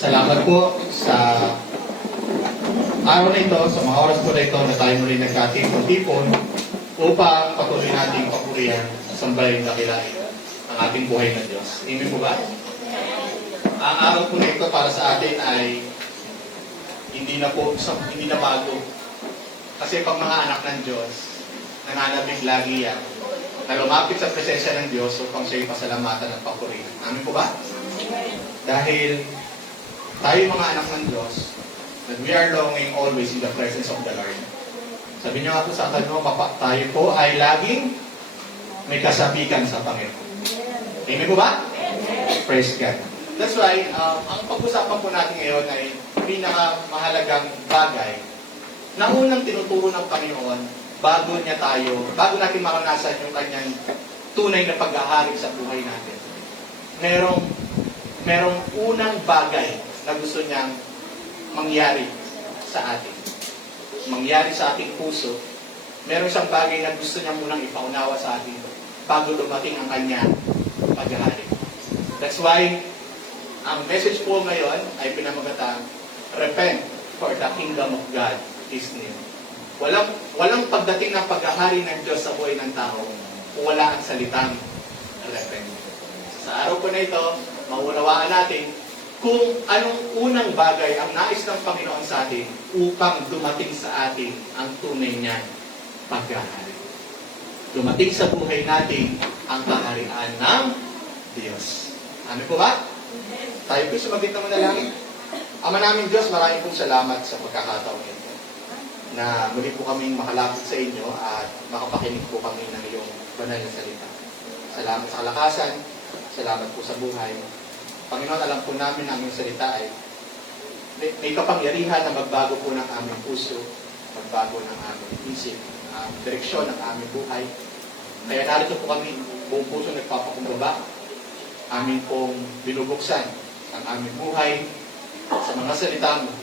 Salamat po sa araw na ito, sa mga oras po na ito na tayo muli nagkatipon-tipon upang patuloy nating papurihan at sambahin dakilain ang ating buhay na Diyos. Amen po ba? Ang araw po na ito para sa atin ay hindi na bago. Kasi pag mga anak ng Diyos, nananabig lagi yan na lumapit sa presensya ng Diyos upang siya'y pasalamatan at papurihan. Amen po ba? Dahil tayo mga anak ng Diyos, that we are longing always in the presence of the Lord. Sabi niyo nga po sa kanyo, tayo po ay laging may kasabikan sa Panginoon. Amen po ba? Praise God. That's why, ang pag-usapan po natin ngayon ay pinakamahalagang bagay na unang tinuturo ng Panginoon bago natin maranasan yung kanyang tunay na pag-ahari sa buhay natin. Merong unang bagay na gusto niyang mangyari sa atin. Mangyari sa ating puso. Meron siyang bagay na gusto niya munang ipaunawa sa atin bago dumating ang kanya pag-ahari. That's why, ang message po ngayon ay pinamagatang, Repent, for the kingdom of God is near. Walang pagdating ng pag-ahari ng Diyos sa buhay ng tao kung wala ang salitang repent. Sa araw po na ito, maunawaan natin kung anong unang bagay ang nais ng Panginoon sa atin upang dumating sa atin ang tunay niyang pag-ahari. Dumating sa buhay natin ang kaharian ng Diyos. Amen po ba? Tayo po sumagit na manalangin. Ama namin Diyos, maraming pong salamat sa pagkakataon ito na muli po kaming makalapit sa inyo at makapakinig po kami ng iyong banal na salita. Salamat sa kalakasan, salamat po sa buhay. Panginoon, alam po namin na ang iyong salita ay may kapangyarihan na magbago po ng aming puso, magbago ng aming isip, direksyon ng aming buhay. Kaya narito po kami, buong puso nagpapakumbaba, amin pong binubuksan ang aming buhay sa mga salita mo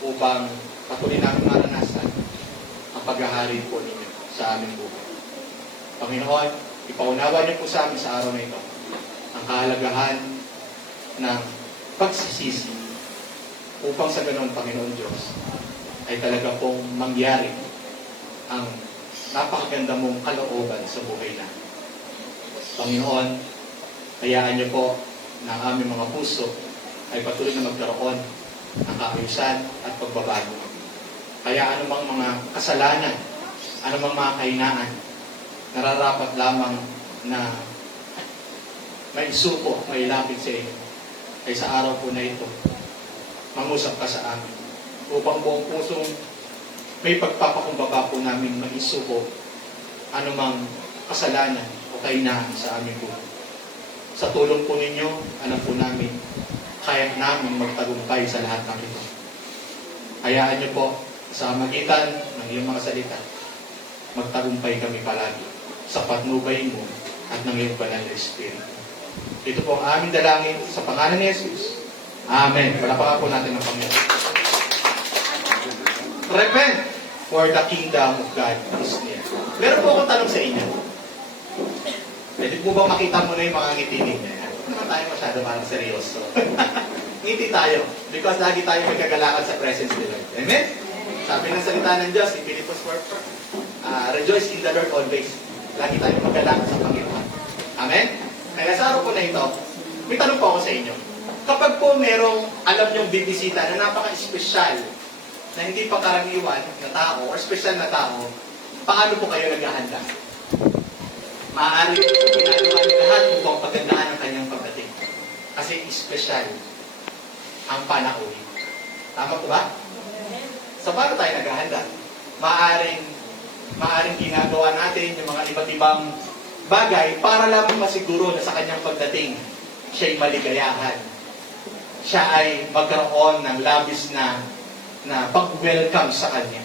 upang patuloy namin maranasan ang paghahari po ninyo sa aming buhay. Panginoon, ipaunawa niyo po sa amin sa araw na ito ang kahalagahan ng pagsisisi upang sa ganoon, Panginoon Diyos, ay talaga pong mangyari ang napakaganda mong kalooban sa buhay namin. Panginoon, hayaan niyo po na ang aming mga puso ay patuloy na magkaroon ng kaayusan at pagbabago. Kaya anumang mga kasalanan, anumang mga kahinaan, nararapat lamang na may suko, may lapit sa iyo. Ay sa araw po na ito, mangusap ka sa amin upang buong pusong may pagpapakumbaba po namin maisuko anumang kasalanan o kahinaan sa aming buhay. Sa tulong po ninyo, alam po namin, kaya namin magtagumpay sa lahat ng ito. Hayaan niyo po, sa magitan ng iyong mga salita, magtagumpay kami palagi sa patnubay mo at ng iyong banal na Espiritu. Ito po ang aming dalangin sa pangalan ni Jesus. Amen. Palapakan po natin ang Panginoon. Repent, for the kingdom of God is near. Meron po akong tanong sa inyo. Pwede po ba makita mo na yung mga ngiti ninyo? Hindi naman tayo masyado parang seryoso. Ngiti tayo. Because lagi tayo may kagalakan sa presence ni Lord. Amen? Sabi ng salita ng Diyos, in Philippians 4, rejoice in the Lord always. Lagi tayo magalakan sa Panginoon. Amen? Kaya sa araw po na ito, may tanong po ako sa inyo. Kapag po merong alam niyong bibisita na napaka-espesyal, na hindi pa karaniwan na tao, or special na tao, paano po kayo naghahanda? Maaari po ginagawa niyo lahat upang pagandaan ang kanyang pagdating. Kasi espesyal ang panahon. Tama po ba? So, paano tayo naghahanda? Maaring ginagawa natin yung mga iba't ibang bagay para lang masiguro na sa kanyang pagdating, siya'y maligayahan. Siya ay magkaroon ng labis na pag-welcome sa kanya.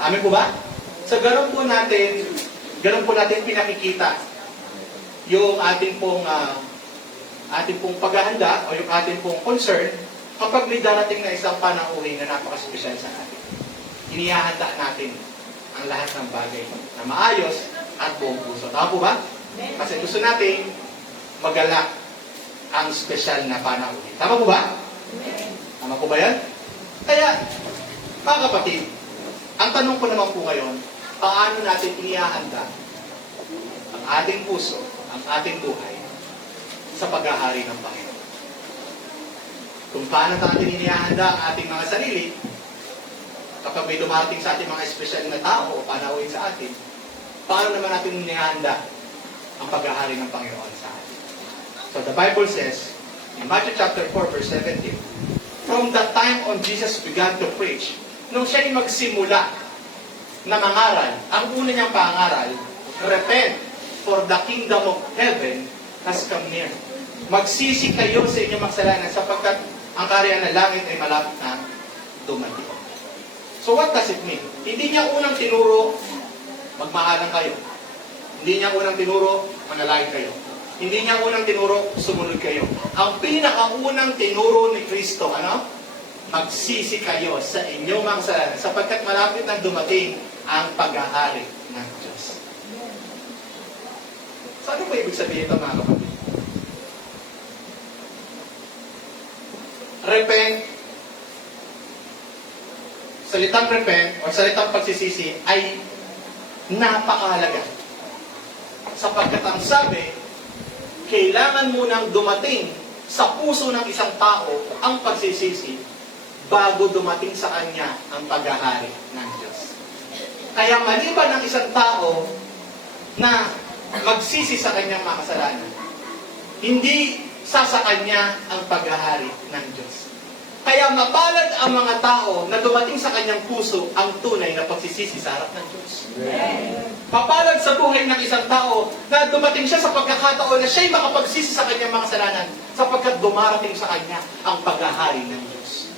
Amin po ba? So, ganun po natin pinakikita yung ating pong paghahanda o yung ating pong concern kapag may darating na isang panahon na napaka-special sa atin. Inihahanda natin ang lahat ng bagay na maayos at buong puso. Tama po ba? Kasi gusto natin magalak ang special na panahon. Tama po ba? Tama po ba yan? Kaya, mga kapatid, ang tanong ko naman po ngayon, paano natin inihahanda ang ating puso, ang ating buhay sa paghahari ng Panginoon? Kung paano natin inihahanda ang ating mga sarili kapag may dumarating sa ating mga espesyal na tao o panauhin sa atin, paano naman natin inihahanda ang paghahari ng Panginoon sa atin? So the Bible says, in Matthew chapter 4, verse 17, from the time on Jesus began to preach, nung siya'y magsimula na mangaral, ang una niyang pangaral, repent, for the kingdom of heaven has come near. Magsisi kayo sa inyong makasalanan sapagkat ang kaharian ng langit ay malapit na dumating. So what does it mean? Hindi niya unang tinuro, magmahalan kayo. Hindi niya unang tinuro, manalangin kayo. Hindi niya unang tinuro, sumunod kayo. Ang pinakaunang tinuro ni Kristo, ano? Magsisi kayo sa inyong mga kasalanan sapagkat malapit nang dumating ang paghahari ng Diyos. So ano ba ibig sabihin ito, mga kapatid? Repent, salitang repent o salitang pagsisisi ay napakahalaga. Sapagkat ang sabi, kailangan munang dumating sa puso ng isang tao ang pagsisisi bago dumating sa kanya ang paghahari ng Diyos. Kaya maliban ng isang tao na magsisi sa kanyang mga kasalanan, hindi sa kanya ang paghahari ng Diyos. Kaya mapalad ang mga tao na dumating sa kanyang puso ang tunay na pagsisisi sa harap ng Diyos. Mapalad sa buhay ng isang tao na dumating siya sa pagkakataon na siya'y makapagsisi sa kanyang mga kasalanan sapagkat dumarating sa kanya ang paghahari ng Diyos.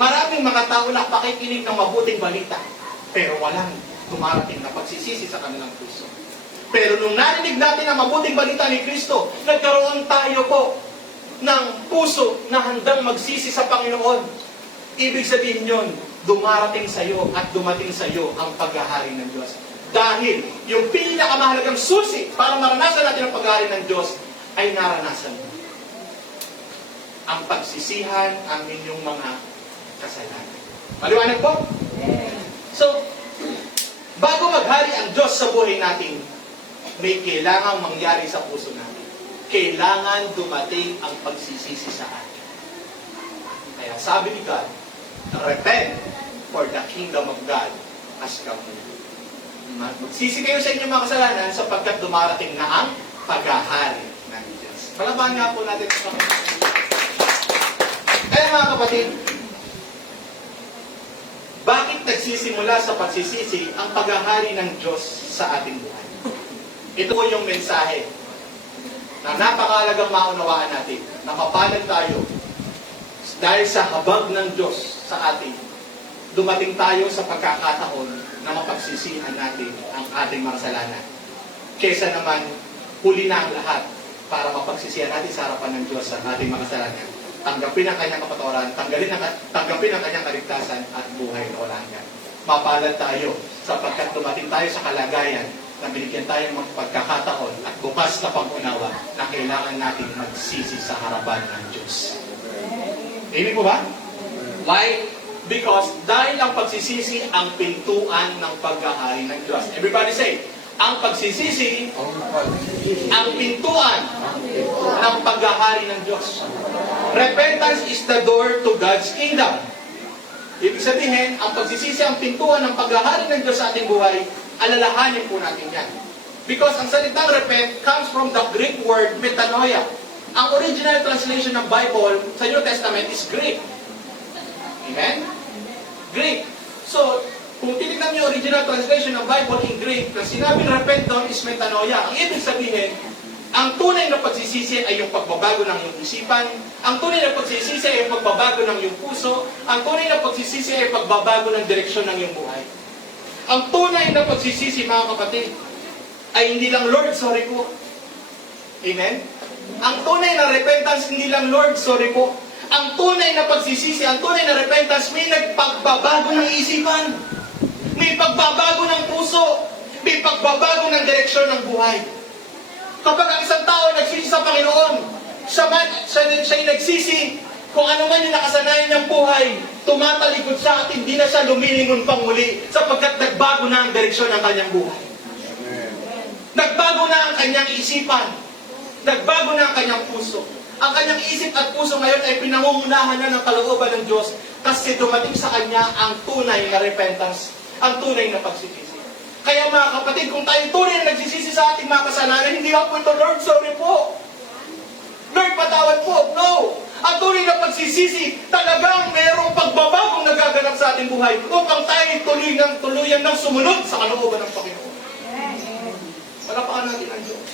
Maraming mga tao na pakikinig ng mabuting balita pero walang dumarating na pagsisisi sa kanilang puso. Pero nung narinig natin ang mabuting balita ni Kristo, nagkaroon tayo po ng puso na handang magsisi sa Panginoon. Ibig sabihin yun, dumarating sa iyo at dumating sa iyo ang paghahari ng Diyos. Dahil yung pinakamahalagang susi para maranasan natin ang paghahari ng Diyos ay naranasan mo. Ang pagsisihan ang inyong mga kasalanan. Maliwanag po? So, bago maghari ang Diyos sa buhay natin, may kailangang mangyari sa puso natin. Kailangan dumating ang pagsisisi sa atin. Kaya sabi ni God, repent, for the kingdom of God has come near. Magsisi kayo sa inyong mga kasalanan sapagkat dumarating na ang paghahari ng Diyos. Palabahan nga po natin sa Panginoon. Kaya mga kapatid, bakit nagsisimula sa pagsisisi ang paghahari ng Diyos sa ating buhay? Ito po yung mensahe na napakahalagang maunawaan natin, na mapalag tayo dahil sa habag ng Diyos sa atin. Dumating tayo sa pagkakataon na mapagsisihan natin ang ating mga kasalanan. Kesa naman, huli na ang lahat para mapagsisihan natin sa harapan ng Diyos ang ating mga kasalanan. Tanggapin ang kanyang kapatawaran, tanggapin ang kanyang kaligtasan at buhay na walang hanggan. Mapalad tayo sapagkat dumating tayo sa kalagayan na binigyan tayo ng pagkakataon at bukas na pag-unawa na kailangan natin magsisi sa harapan ng Diyos. Amen po ba? Why? Because dahil ang pagsisisi ang pintuan ng paghahari ng Diyos. Everybody say, ang pagsisisi ang pintuan ng paghahari ng Diyos. Repentance is the door to God's kingdom. Ibig sabihin, ang pagsisisi ang pintuan ng paghahari ng Diyos sa ating buhay. Alalahanin po natin yan. Because ang salitang repent comes from the Greek word metanoia. Ang original translation ng Bible sa New Testament is Greek. Amen? Greek. So, kung titignan niyo original translation ng Bible in Greek, na sinabing repent doon is metanoia. Ang ibig sabihin, ang tunay na pagsisisi ay yung pagbabago ng iyong isipan. Ang tunay na pagsisisi ay yung pagbabago ng iyong puso. Ang tunay na pagsisisi ay pagbabago ng direksyon ng iyong buhay. Ang tunay na pagsisisi, mga kapatid, ay hindi lang, Lord, sorry po. Amen? Ang tunay na repentance, hindi lang, Lord, sorry po. Ang tunay na pagsisisi, ang tunay na repentance, may nagpagbabago ng isipan. May pagbabago ng puso. May pagbabago ng direksyon ng buhay. Kapag ang isang tao nagsisi sa Panginoon, siya'y nagsisi Kung ano man yung nakasanayan niyang buhay, tumatalikod siya at hindi na siya lumilingon pang muli sapagkat nagbago na ang direksyon ng kanyang buhay. Nagbago na ang kanyang isipan. Nagbago na ang kanyang puso. Ang kanyang isip at puso ngayon ay pinangungunahan na ng kalooban ng Diyos kasi dumating sa kanya ang tunay na repentance, ang tunay na pagsisisi. Kaya mga kapatid, kung tayo tunay na nagsisisi sa ating mga kasalanan, hindi lang po ito, Lord, sorry po. Lord, patawad po. No! Ang tunay na pagsisisi, talagang mayroong pagbabagong nagaganap sa ating buhay upang tayo tuluyan ng sumunod sa kalooban ng Panginoon. Palapakan natin ang Diyos.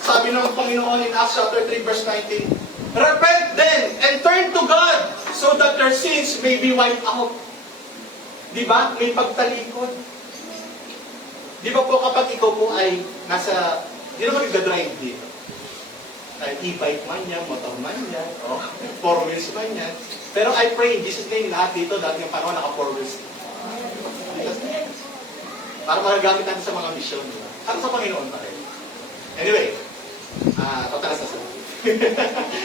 Sabi ng Panginoon in Acts chapter 3 verse 19, repent then and turn to God so that your sins may be wiped out. Diba? May pagtalikod. Di ba po kapag ikaw po ay nasa, di naman nagdadrive dito. E-bike man yan, motor man yan, four wheels man yan. Pero I pray in Jesus' name, lahat dito, dahil yung panahon naka-four wheels. Para magagamit natin sa mga misyon. At sa Panginoon pa rin. Anyway, tatalas na sa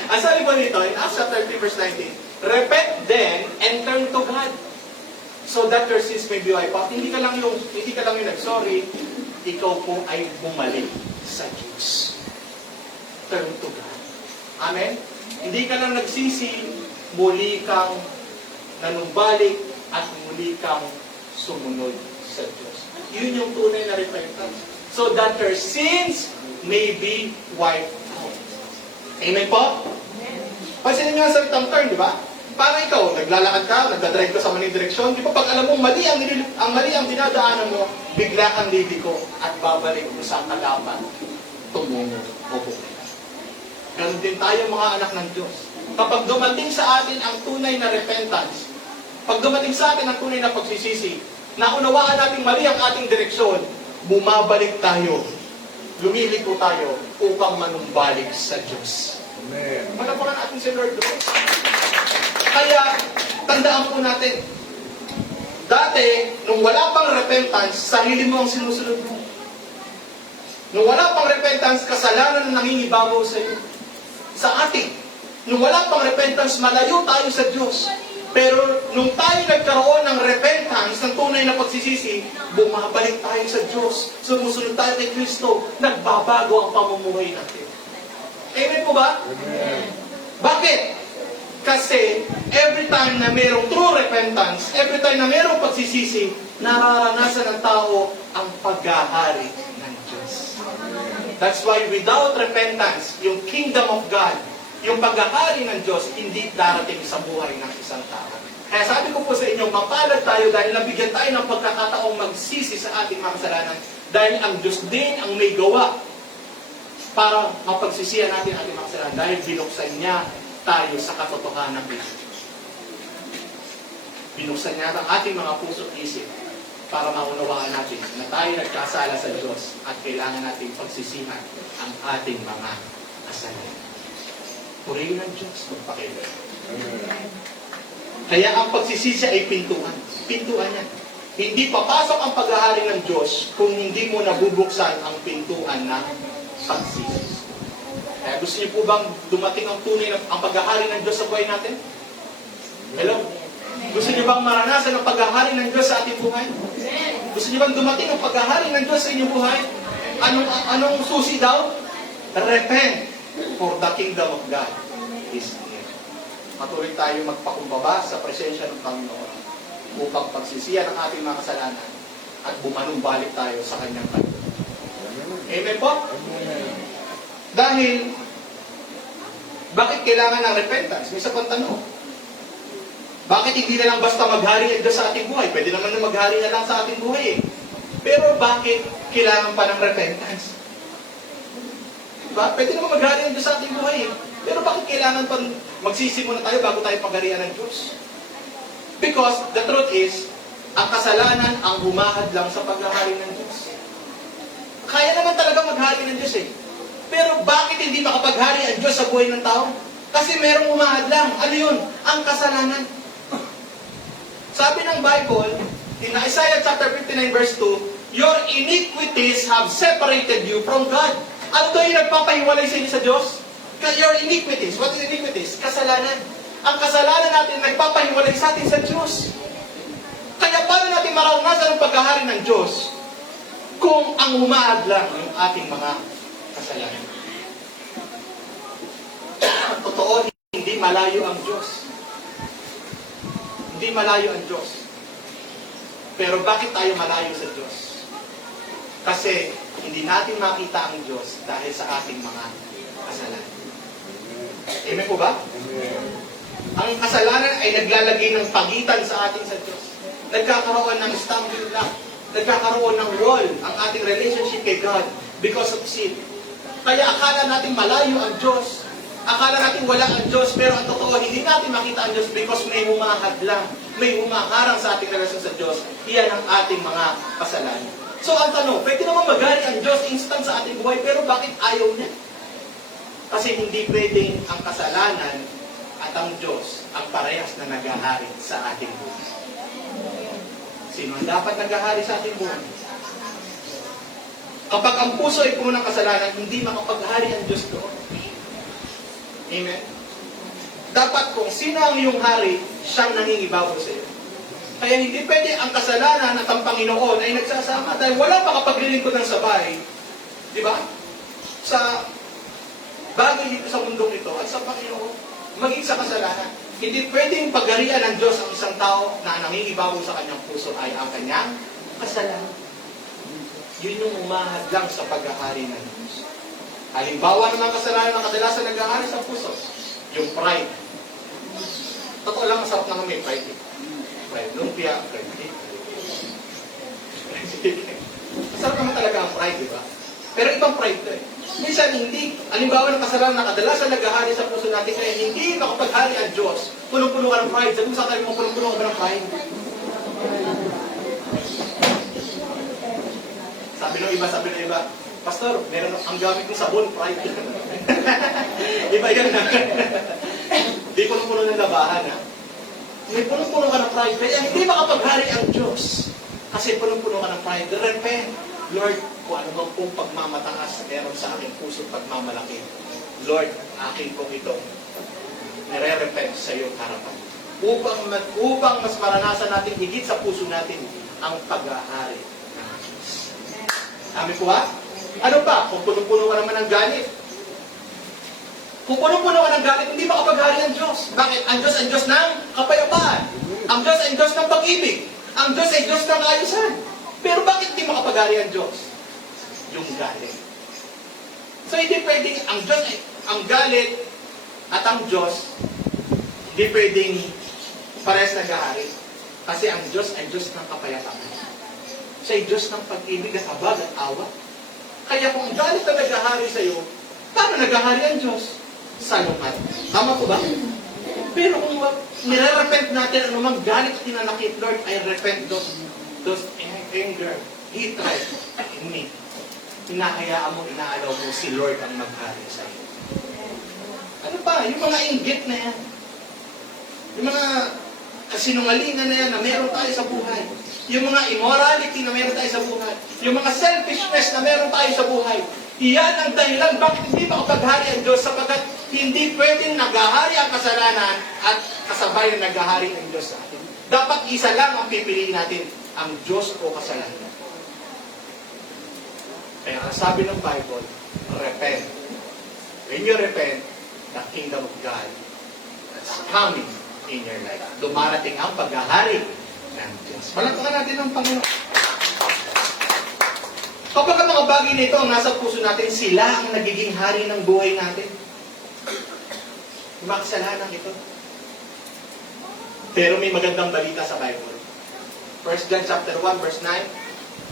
ang sabi po nito, in Acts chapter 3 verse 19, repent then and turn to God so that your sins may be wiped out. Hindi ka lang yung nag-sorry, ikaw po ay bumalik sa Diyos. Turn to God. Amen? Hindi ka lang nagsisi, muli kang nanumbalik at muli kang sumunod sa Diyos. Yun yung tunay na repentance. So that your sins may be wiped out. Amen po? Pansinin nyo ang salitang turn, di ba? Parang ikaw, naglalakad ka, nagdadrive ka sa maling direksyon, di ba pag alam mo mali ang dinadaanan mo, bigla kang liliko at babalik mo sa kalaban, tumungo o bukit. Ganon din tayo mga anak ng Diyos. Kapag dumating sa atin ang tunay na repentance, pag dumating sa atin ang tunay na pagsisisi, naunawaan natin mali ang ating direksyon, bumabalik tayo, lumiliko tayo upang manumbalik sa Diyos. Amen. Malapakan natin si Lord. Kaya, tandaan po natin, dati, nung wala pang repentance, sarili mo ang sinusunod mo. Nung wala pang repentance, kasalanan na nangingibabaw sa iyo. Sa atin. Nung wala pang repentance, malayo tayo sa Diyos. Pero nung tayo nagkaroon ng repentance, ng tunay na pagsisisi, bumabalik tayo sa Diyos. Sumusunod tayo kay Kristo. Nagbabago ang pamumuhay natin. Amen po ba? Amen. Bakit? Kasi every time na mayroong true repentance, every time na mayroong pagsisisi, nararanasan ng tao ang paghahari ng Diyos. That's why without repentance, yung kingdom of God, yung paghahari ng Diyos, hindi darating sa buhay ng isang tao. Kaya sabi ko po sa inyo, mapalad tayo dahil nabigyan tayo ng pagkakataong magsisi sa ating mga kasalanan dahil ang Diyos din ang may gawa para mapagsisihan natin ang ating mga kasalanan dahil binuksan niya tayo sa katotohanan ng Diyos. Binuksan niya ang ating mga puso at isip para maunawaan natin na tayo nagkasala sa Diyos at kailangan natin pagsisihan ang ating mga kasalanan. Purihin ng Diyos, magpakilan. Kaya ang pagsisisi ay pintuan. Pintuan yan. Hindi papasok ang paghahari ng Diyos kung hindi mo nabubuksan ang pintuan ng pagsisisi. Kaya gusto niyo po bang dumating ang tunay na ang paghahari ng Diyos sa buhay natin? Hello? Gusto niyo bang maranasan ang paghahari ng Diyos sa ating buhay? Gusto niyo bang dumating ang paghahari ng Diyos sa inyong buhay? Anong susi daw? Repent. For the kingdom of God is near. Patuloy tayo magpakumbaba sa presensya ng Panginoon upang pagsisiyan ang ating mga kasalanan at bumanumbalik tayo sa Kanyang kalooban. Amen po? Dahil, bakit kailangan ng repentance? May isa pang tanong. Bakit hindi na lang basta maghari ang Diyos sa ating buhay? Pwede naman na maghari na lang sa ating buhay eh. Pero bakit kailangan pa ng repentance? Diba? Pwede naman maghari ang Diyos sa ating buhay. Pero bakit kailangan pa magsisimula tayo bago tayo pagharian ng Diyos? Because the truth is, ang kasalanan ang humahad lang sa paghahari ng Diyos. Kaya naman talaga maghari ng Diyos eh. Pero bakit hindi makapaghari ang Diyos sa buhay ng tao? Kasi merong humahad lang. Ano yun? Ang kasalanan. Sabi ng Bible, in Isaiah chapter 59 verse 2, your iniquities have separated you from God. Ano to yung nagpapahiwalay sa inyo sa Diyos? Your iniquities. What is iniquities? Kasalanan. Ang kasalanan natin nagpapahiwalay sa atin sa Diyos. Kaya paano natin mararanasan ang paghahari ng Diyos kung ang humaad lang yung ating mga kasalanan? Totoo, hindi malayo ang Diyos. Hindi malayo ang Diyos. Pero bakit tayo malayo sa Diyos? Kasi hindi natin makita ang Diyos dahil sa ating mga kasalanan. Amen po ba? Ang kasalanan ay naglalagay ng pagitan sa atin sa Diyos. Nagkakaroon ng stumbling block. Nagkakaroon ng wall ang ating relationship kay God because of sin. Kaya akala natin malayo ang Diyos. Akala natin wala ang Diyos, pero ang totoo, hindi natin makita ang Diyos because may humahadlang, may humaharang sa ating relasyon sa Diyos. Iyan ang ating mga kasalanan. So ang tanong, pwede naman magari ang Diyos instant sa ating buhay, pero bakit ayaw niya? Kasi hindi pwedeng ang kasalanan at ang Diyos ang parehas na naghahari sa ating buhay. Sino ang dapat naghahari sa ating buhay? Kapag ang puso ay puno ng kasalanan, hindi makapaghari ang Diyos doon. Amen? Dapat kung sino ang iyong hari, siyang nangingibabaw sa iyo. Kaya hindi pwede ang kasalanan at ang Panginoon ay nagsasama dahil wala makapaglilingkod ng sabay. Di ba? Sa bagay dito sa mundong ito at sa Panginoon, maging sa kasalanan. Hindi pwedeng pagharian ng Diyos ang isang tao na nangingibabaw sa kanyang puso ay ang kanyang kasalanan. Yun yung umahadlang sa paghahari ng Diyos. Halimbawa ng mga kasalanan na kadalasan naghahari sa puso, yung pride. Totoo lang, masarap naman may pride. Pride, lumpia, pride. Masarap naman talaga ang pride, di ba? Pero ibang pride to eh. Minsan hindi, halimbawa ng kasalanan na kadalasan naghahari sa puso natin, kaya hindi makapaghari ang Diyos. Punong-puno ka ng pride. Sabi mo sa tayo mo, punong-puno ka ng pride. Sabi ng iba, Pastor, meron ang gamit ng sabon, pride. Iba yan na. Di punong-puno ng labahan, ha? May punong-puno ka ng pride, kaya hindi makapaghari ang Diyos. Kasi punong-puno ka ng pride. Repent. Lord, kung ano bang pong pagmamataas meron sa aking puso pagmamalaki. Lord, aking kong itong nire-repent sa iyong harapan. Upang mas maranasan natin higit sa puso natin ang paghahari ng Diyos. Amin po ha? Ano pa? Kung punong-puno ka naman ng galit. Kung punong-puno ka ng galit, hindi makapaghari ang Diyos. Bakit? Ang Diyos ay Diyos ng kapayapaan. Ang Diyos ay Diyos ng pag-ibig. Ang Diyos ay Diyos ng ayusan. Pero bakit hindi makapaghari ang Diyos? Yung galit. So hindi pwedeng ang Diyos ay, ang galit at ang Diyos hindi pwedeng parehas naghahari. Kasi ang Diyos ay Diyos ng kapayapaan. Siya ay Diyos ng pag-ibig at habag at awa. Kaya kung galit na naghahari sa iyo, paano naghahari ang Diyos? Salungat. Tama po ba? Pero kung nire-repent natin anumang galit at tinanakit, Lord, I repent those anger, hatred in me. Hinahayaan mo, inaalaw mo si Lord ang maghari sa iyo. Ano pa? Yung mga inggit na yan. Yung mga kasinungalingan na yan na meron tayo sa buhay. Yung mga immorality na meron tayo sa buhay. Yung mga selfishness na meron tayo sa buhay. Iyan ang dahilan bakit hindi makapaghari ang Diyos sapagkat hindi pwedeng naghahari ang kasalanan at kasabay na naghahari ang Diyos sa atin. Dapat isa lang ang pipiliin natin, ang Diyos o kasalanan. Kaya ang sabi ng Bible, repent. When you repent, the kingdom of God is coming in your life. Dumarating ang paghahari ng Diyos. Palakpakan natin ang Panginoon. Kapag ang mga bagay nito ang nasa puso natin, sila ang nagiging hari ng buhay natin. Yung mga kasalanan ito. Pero may magandang balita sa Bible. 1 John chapter 1 verse 9,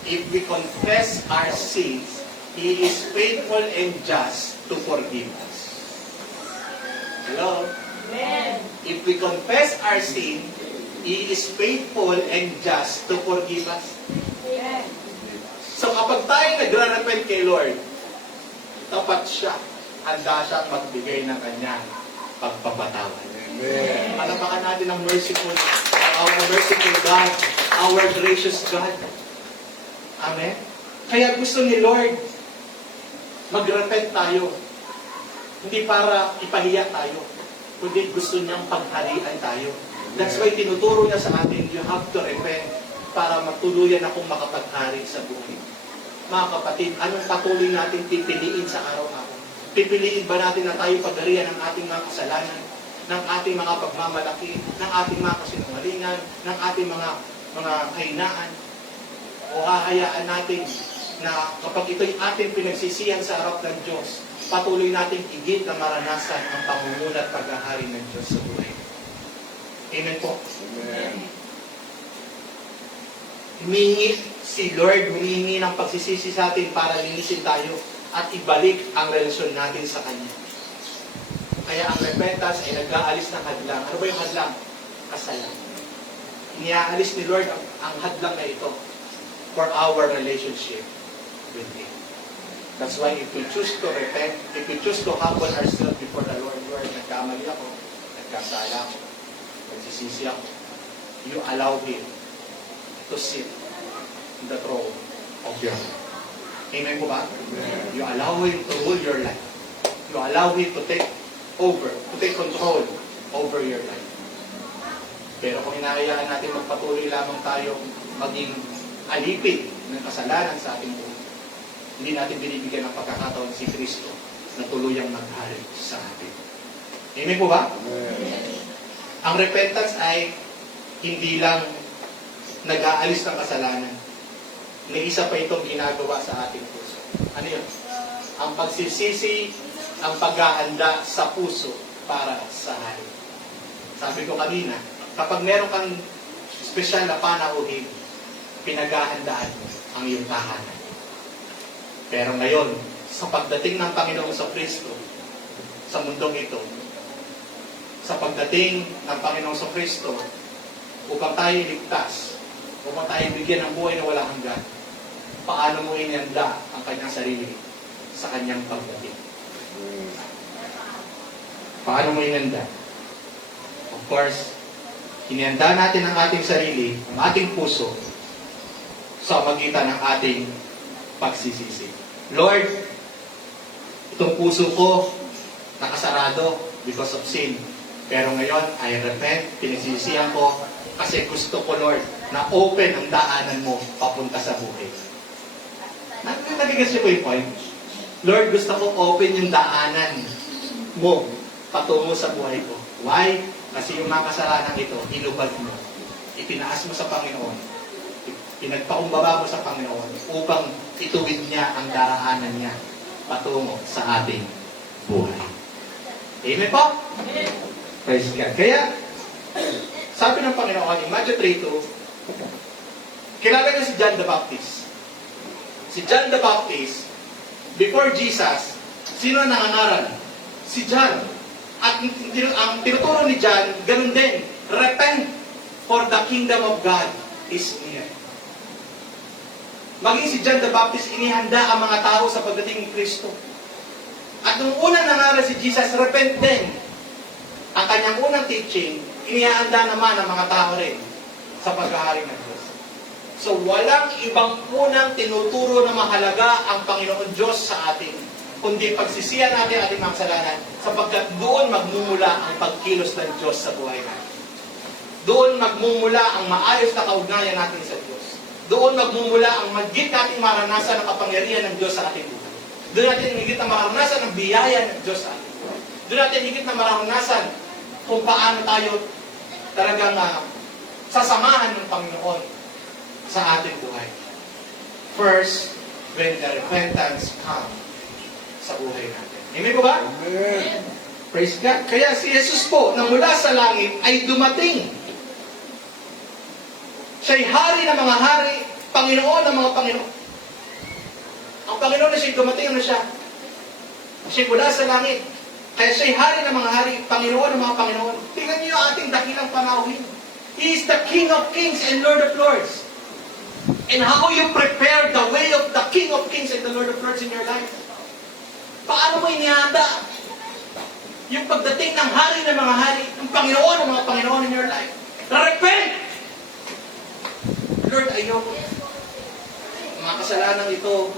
if we confess our sins, He is faithful and just to forgive us. Hello? Amen. If we confess our sin, He is faithful and just to forgive us. Amen. So kapag tayo nagre-repent kay Lord, tapat siya, handa siyang magbigay ng kanyang pagpapatawad. Amen. Palapakan natin ang merciful God, our gracious God. Amen? Kaya gusto ni Lord, mag-repent tayo. Hindi para ipahiya tayo, kundi gusto niyang pagharian tayo. That's why tinuturo niya sa atin, you have to repent para matuluyan akong makapaghari sa buhay. Mga kapatid, anong patuloy natin pipiliin sa araw-araw? Pipiliin ba natin na tayo pagharian ng ating mga kasalanan, ng ating mga pagmamalaki, ng ating mga kasinungalingan, ng ating mga kahinaan? O hahayaan natin na kapag ito'y ating pinagsisihan sa harap ng Diyos, patuloy natin higit na maranasan ang pangunguna at paghahari ng Diyos sa buhay. Amen po? Amen. Humingi si Lord, humingi ng pagsisisi sa atin para linisin tayo at ibalik ang relasyon natin sa Kanya. Kaya ang repentance ay nag-aalis ng hadlang. Ano ba yung hadlang? Kasalanan. Iniaalis ni Lord ang hadlang na ito for our relationship with Him. That's why if we choose to repent, if we choose to humble ourselves before the Lord, Lord, nagkamali ako, nagkasala ako, nagsisisi ako, you allow Him to sit in the throne of your heart. Amen po ba? Amen. You allow Him to rule your life. You allow Him to take over, to take control over your life. Pero kung hinahayaan natin magpatuloy lamang tayo maging alipin ng kasalanan sa ating buhay, hindi natin binibigyan ng pagkakataon si Kristo na tuluyang maghari sa atin. Amen po ba? Amen. Ang repentance ay hindi lang nag-aalis ng kasalanan. May isa pa itong ginagawa sa ating puso. Ano yun? Ang pagsisisi, ang paghahanda sa puso para sa hari. Sabi ko kanina, kapag meron kang espesyal na panauhin, pinaghahandaan mo ang iyong tahanan. Pero ngayon, sa pagdating ng Panginoong sa Kristo, sa mundong ito, sa pagdating ng Panginoong sa Kristo, upang tayo iligtas, upang tayo bigyan ng buhay na walang hanggan, paano mo inihanda ang kanyang sarili sa kanyang pagdating? Paano mo inihanda? Of course, inihanda natin ang ating sarili, ang ating puso, sa magitan ng ating pagsisisi. Lord, itong puso ko nakasarado because of sin. Pero ngayon, I repent, pinagsisihan ko, kasi gusto ko, Lord, na open ang daanan mo papunta sa buhay. Nagigets niyo po yung point? Lord, gusto ko open yung daanan mo patungo sa buhay ko. Why? Kasi yung mga kasalanan ito, hinubad mo. Itinaas mo sa Panginoon. Pinagpakumbaba mo sa Panginoon upang ituwid niya ang daraanan niya patungo sa ating buhay. Amen po? Amen. Praise God. Kaya, sabi ng Panginoon in Matthew 3:2, kilala niyo si John the Baptist. Si John the Baptist, before Jesus, sino nangangaral? Si John. At ang tinuturo ni John, ganun din, repent, for the kingdom of God is near. Maging si John the Baptist, inihanda ang mga tao sa pagdating ni Kristo. At nung unang nangaral si Jesus, repent din. Ang kanyang unang teaching, inihanda naman ang mga tao rin sa paghahari ng Diyos. So walang ibang unang tinuturo na mahalaga ang Panginoon Diyos sa atin, kundi pagsisihan natin ating mga kasalanan, sapagkat doon magmumula ang pagkilos ng Diyos sa buhay natin. Doon magmumula ang maayos na kaugnayan natin sa Diyos. Doon magmumula ang magigit nating maranasan ng kapangyarihan ng Diyos sa ating buhay. Doon natin higit na maranasan ang biyaya ng Diyos sa ating buhay. Doon natin higit na maranasan kung paano tayo talagang sasamahan ng Panginoon sa ating buhay. First, when the repentance comes sa buhay natin. Amen po ba? Amen. Praise God. Kaya si Jesus po, na mula sa langit, ay dumating. Siya'y hari ng mga hari, Panginoon ng mga Panginoon. Ang Panginoon na siya'y dumating, ano siya? Siya'y mula sa langit. Kaya siya'y hari ng mga hari, Panginoon ng mga Panginoon. Tingnan niyo ang ating dakilang panauhin. He is the King of Kings and Lord of Lords. And how you prepare the way of the King of Kings and the Lord of Lords in your life? Paano mo inihanda yung pagdating ng hari ng mga hari, ng Panginoon ng mga Panginoon in your life? Repent! Lord, ayoko. Mga kasalanan ito,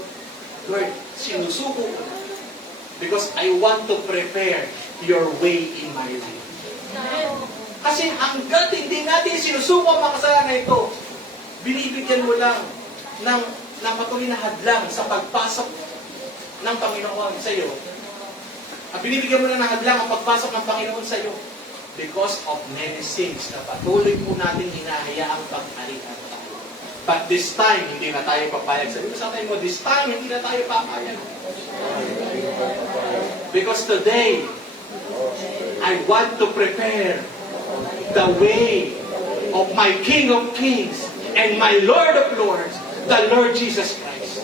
Lord, sinusuko ko. Because I want to prepare your way in my life. Kasi hanggat hindi natin sinusuko ang mga kasalanan na ito, binibigyan mo lang ng patuloy na hadlang sa pagpasok ng Panginoon sa iyo. At binibigyan mo lang ng hadlang ang pagpasok ng Panginoon sa iyo because of many sins na patuloy po natin hinahayaang pag-arihan tayo. But this time, hindi na tayo papayag. Sabi mo sa tayo mo, this time, hindi na tayo papayag. Because today, I want to prepare the way of my King of Kings and my Lord of Lords, the Lord Jesus Christ.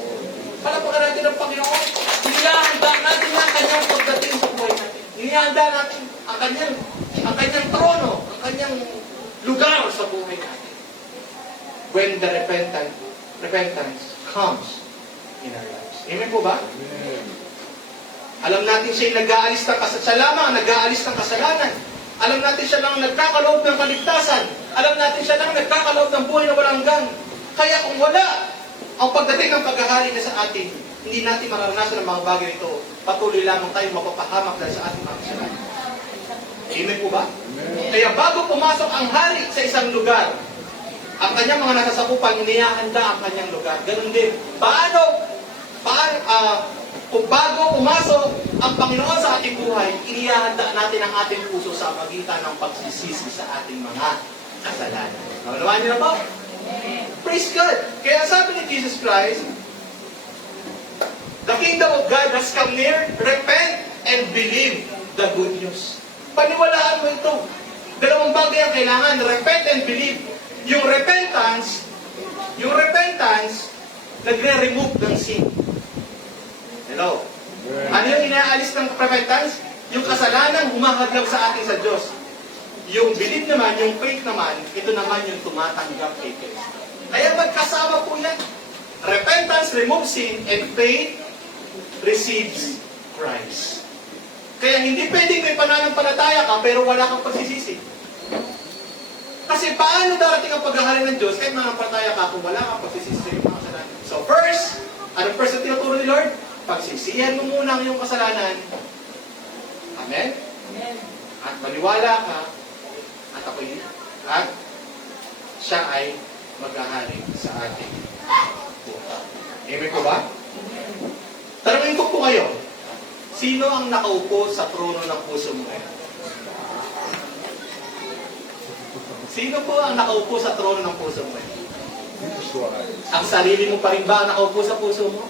Palapakan natin ang Panginoon. Inihahanda natin ang kanyang pagdating sa buhay natin. Inihahanda natin ang kanyang trono, ang kanyang lugar sa buhay natin. When the repentance comes in our lives. Amen po ba? Amen. Alam natin siya'y nag-aalis ng kasalanan. Siya lamang nag-aalis ng kasalanan. Alam natin siya lang nagkakaloob ng kaligtasan. Alam natin siya lang nagkakaloob ng buhay na walang hanggan. Kaya kung wala ang pagdating ng paghahari niya sa atin, hindi natin mararanasan ang mga bagay ito. Patuloy lamang tayo mapapahamak dahil sa ating mga kasalanan. Amen po ba? Amen. Kaya bago pumasok ang hari sa isang lugar, ang kanyang mga nasasakupan, inihahanda ang kanyang lugar. Ganun din. Kung bago pumasok ang Panginoon sa ating buhay, inihahanda natin ang ating puso sa magitan ng pagsisisi sa ating mga kasalanan. Naunawaan niyo na ba? Praise God! Kaya sabi ni Jesus Christ, the kingdom of God has come near, repent and believe the good news. Paniwalaan mo ito. Dalawang bagay ang kailangan, repent and believe. Yung repentance, nagre-remove ng sin. Hello? Ano yung inaalis ng repentance? Yung kasalanan humahadlang sa atin sa Diyos. Yung belief naman, yung faith naman, ito naman yung tumatanggap kay Kristo. Kaya magkasama po yan. Repentance removes sin and faith receives Christ. Kaya hindi pwedeng may pananampalataya ka pero wala kang pagsisisi. Kasi paano darating ang paghahari ng Diyos kahit mananampalataya ka kung wala kang pagsisisi sa iyong mga kasalanan? So first, anong first na tinuturo ni Lord? Pagsisihan mo muna ang iyong kasalanan. Amen? Amen. At maniwala ka at siya ay maghahari sa ating buhay. Amen po ba? Tanungin ko po kayo, sino ang nakaupo sa trono ng puso mo ngayon? Sino po ang nakaupo sa trono ng puso mo ngayon? Ang sarili mo pa rin ba ang nakaupo sa puso mo?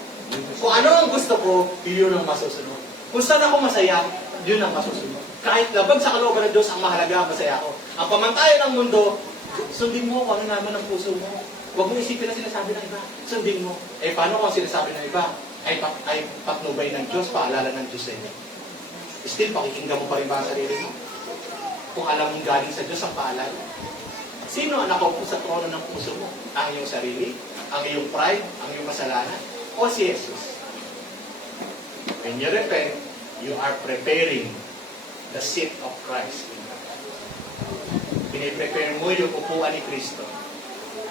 Kung ano ang gusto ko, yun ang masusunod. Kung saan ako masaya, yun ang masusunod. Kahit labag sa kalooban ng Diyos, ang mahalaga, masaya ako. Ang pamantayan ng mundo, sundin mo kung ano naman ang puso mo. Huwag mo isipin na sinasabi ng iba. Sundin mo. Paano kung sinasabi ng iba? Ay patnubay ng Diyos, paalala ng Diyos sa inyo. Still, pakikinggan mo pa rin ba ang sarili mo? Kung alam mong galing sa Diyos ang paalala. Sino ang nakaupo sa trono ng puso mo? Ang iyong sarili? Ang iyong pride? Ang iyong kasalanan? O si Jesus? When you repent, you are preparing the seat of Christ. Piniprepare mo yung upuan ni Kristo.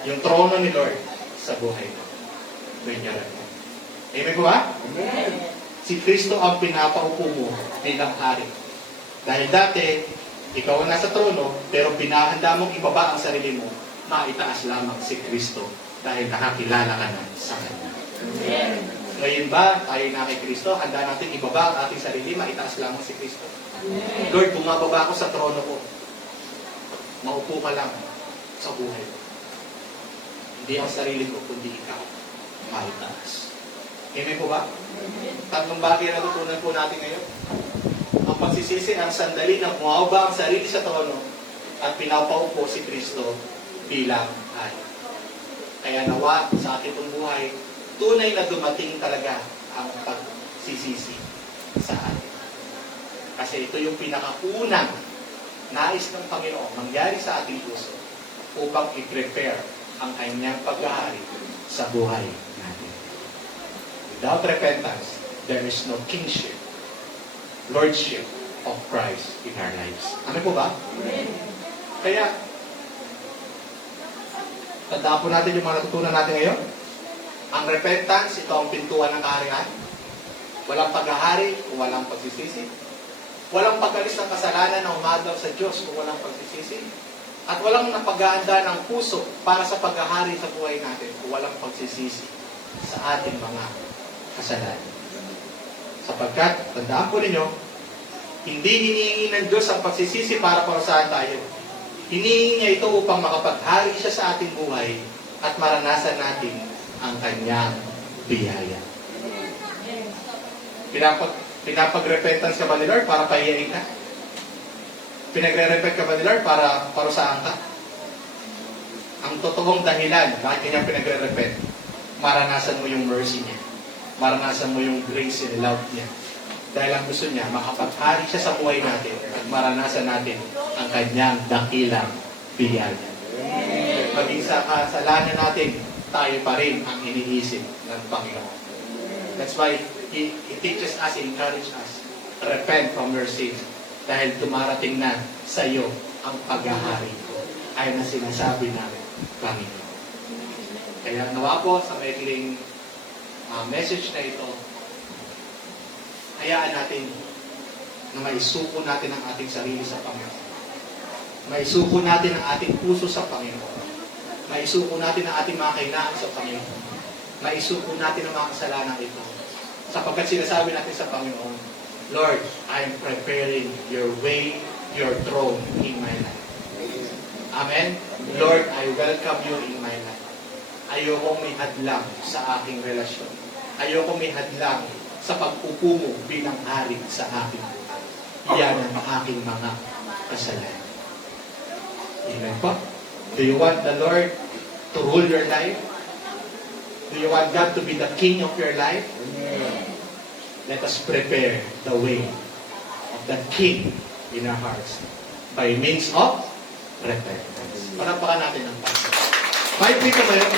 Yung trono ni Lord sa buhay mo. When you repent. Amen po ba? Amen. Si Kristo ang pinapaupo mo bilang hari. Dahil dati, ikaw ang nasa trono, pero pinahanda mong ibaba ang sarili mo, maitaas lamang si Kristo dahil nakakilala ka na sa Kanya. Amen. Ngayon ba, tayo na kay Kristo, handa natin ibaba ang ating sarili, maitaas lamang si Kristo. Amen. Lord, bumababa ako sa trono ko. Maupo ka lang sa buhay ko. Hindi ang sarili ko, kundi ikaw. Maitaas. Amen po ba? Amen. Tatlong bagay na natutunan po natin ngayon. Ang pagsisisi, ang sandali ng bumababa ang sarili sa trono at pinapaupo si Kristo bilang hari. Kaya nawa sa ating buhay, tunay na dumating talaga ang pagsisisi sa atin. Kasi ito yung pinakaunang nais ng Panginoon mangyari sa ating puso upang i-prepare ang kanyang paghahari sa buhay natin. Without repentance, there is no kingship, lordship of Christ in our lives. Ano po ba? Amen. Kaya, tandaan po natin yung mga natutunan natin ngayon. Ang repentance, ito ang pintuan ng kaharian. Walang paghahari kung walang pagsisisi. Walang pag-alis ng kasalanan na umagaw sa Diyos kung walang pagsisisi. At walang napag-aanda ng puso para sa paghahari sa buhay natin kung walang pagsisisi sa ating mga kasalanan. Sapagkat, tandaan po ninyo, hindi hinihingi ng Diyos ang pagsisisi para parusahan tayo. Hinihingi niya ito upang makapaghari siya sa ating buhay at maranasan natin ang kanyang biyaya. Pinapag-repentance ka ba ni Lord para pahiyain ka? Pinagre-repent ka ba ni Lord para parusahan ka? Ang totoong dahilan, bakit kanya pinagre-repent? Maranasan mo yung mercy niya. Maranasan mo yung grace and love niya. Dahil ang gusto niya, makapaghari siya sa buhay natin at maranasan natin ang kanyang dakilang biyaya. Maging sa kasalanan natin, tayo pa rin ang iniisip ng Panginoon. That's why He teaches us, He encourages us, repent from your sins. Dahil dumarating na sa iyo ang paghahari ko. Ayon na sinasabi namin, Panginoon. Kaya nawa po sa maikling message na ito, hayaan natin na maisuko natin ang ating sarili sa Panginoon. Maisuko natin ang ating puso sa Panginoon. Maisuko natin ang ating mga kailangan sa Panginoon. Maisuko natin ang mga kasalanan ito. Sapagkat sinasabi natin sa Panginoon, Lord, I am preparing your way, your throne in my life. Amen? Lord, I welcome you in my life. Ayokong may hadlang sa aking relasyon. Ayokong may hadlang sa pag-upo mo bilang hari sa aking buhay. Yan ang aking mga kasalanan. Amen po? Do you want the Lord to rule your life? Do you want God to be the king of your life? Let us prepare the way of the king in our hearts by means of repentance. Panapakan natin ang Panginoon. May pito ba yun?